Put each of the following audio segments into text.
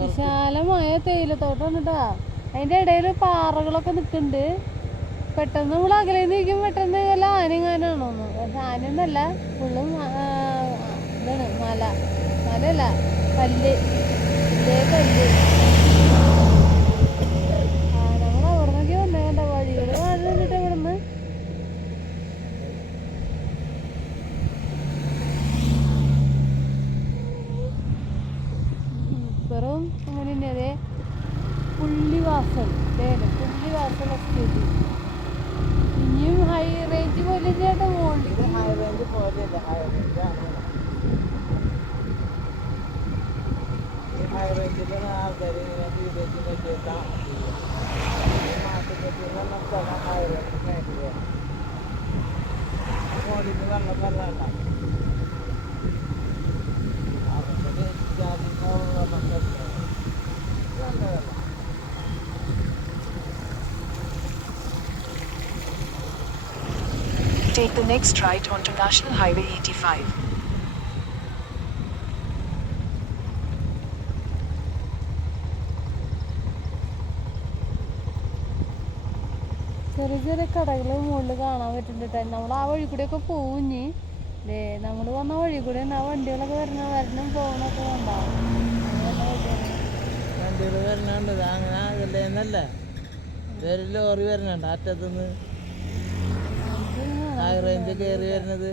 വിശാലമായ തേയിലത്തോട്ടം കേട്ടാ അതിന്റെ ഇടയിൽ പാറകളൊക്കെ നിൽക്കുന്നുണ്ട്. പെട്ടെന്ന് നമ്മൾ അകലെ നിൽക്കും പെട്ടെന്ന് വല്ല ആനങ്ങാനാണോന്ന്. പക്ഷെ ആനന്നല്ല ഫുള്ളും ഇതാണ് മല. മലയല്ല കല്ല്. കല്ല്. പുള്ളിവാസൽ. പേര് പുള്ളിവാസൽ എസ്റ്റേറ്റ് ഇനിയും ഹൈ റേഞ്ച് പോലെ ചേട്ടാ മോളിൽ ഇത് ഹൈ റേഞ്ച് പോലെയല്ല ഹൈ റേഞ്ച് ആൾക്കാർ മാസത്തിൽ നമുക്ക് ഹൈ റേഞ്ച് മേഖലയാണ്. നിന്ന് അവരുടെ ജാതി വെള്ളം കെട്ടുന്നത് നല്ല വെള്ളം Take the next right onto National Highway 85. ചെറിയ ചെറിയ കടകൾ മുകളിൽ കാണാൻ പറ്റുന്നുണ്ട് നമ്മൾ ആ വഴി കൂടെയൊക്കെ പോവും ഇനി. ദേ നമ്മൾ വന്ന വഴി കൂടെ ആ വണ്ടികളൊക്കെ വരണ വരണം പോകണൊക്കെ ഉണ്ടാവും വണ്ടികൾ വരണുണ്ട് അങ്ങനെ ആകല്ലേ എന്നല്ല ഒരു ലോറി വരണുണ്ട് അറ്റത്തുനിന്ന് ഹൈ റേഞ്ച് കയറി വരുന്നത്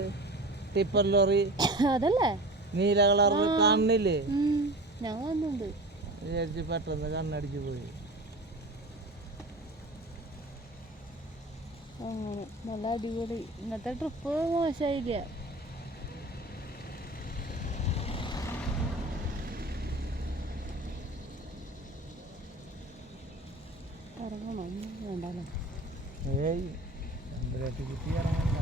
ടിപ്പർ ലോറി അതല്ലേ? നീല കളർ കാണുന്നില്ലേ ഞാൻ വന്നുണ്ട് വിചാരിച്ച് പെട്ടെന്ന് കണ്ണടിച്ചു പോയി. അങ്ങനെ നല്ല അടിപൊളി. ഇന്നത്തെ ട്രിപ്പ് മോശമായില്ല ഇറങ്ങണം? വേണ്ടല്ലോ. ഏയ്. രണ്ടിരട്ടി കുത്തി ഇറങ്ങണ്ട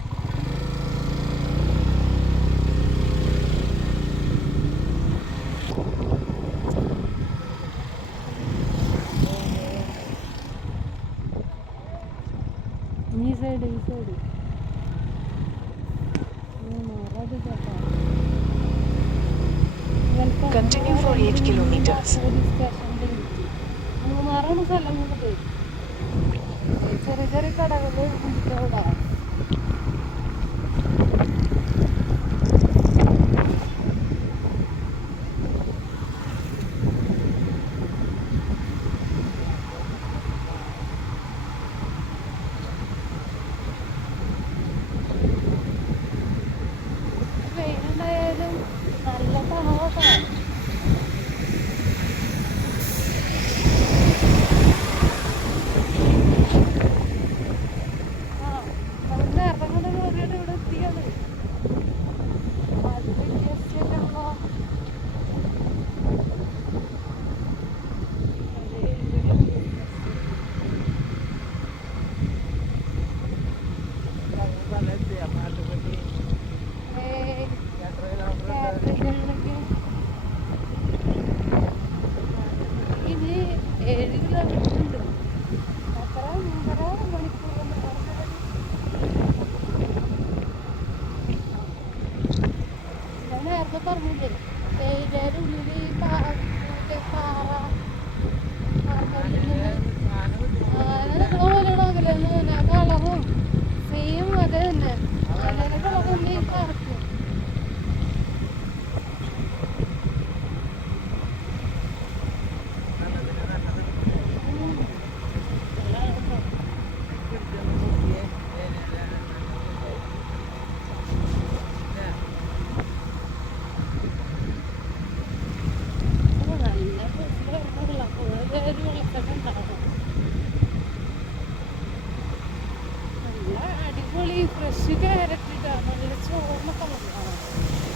ഈ സൈഡ് ഈ സൈഡ് Continue for 8 kilometers. മൂന്നാറാണ് സ്ഥലം ചെറിയ ചെറിയ കടകൾ ഉണ്ട് Eh, ഫ്രഷ് ചോർന്ന കളറാണ്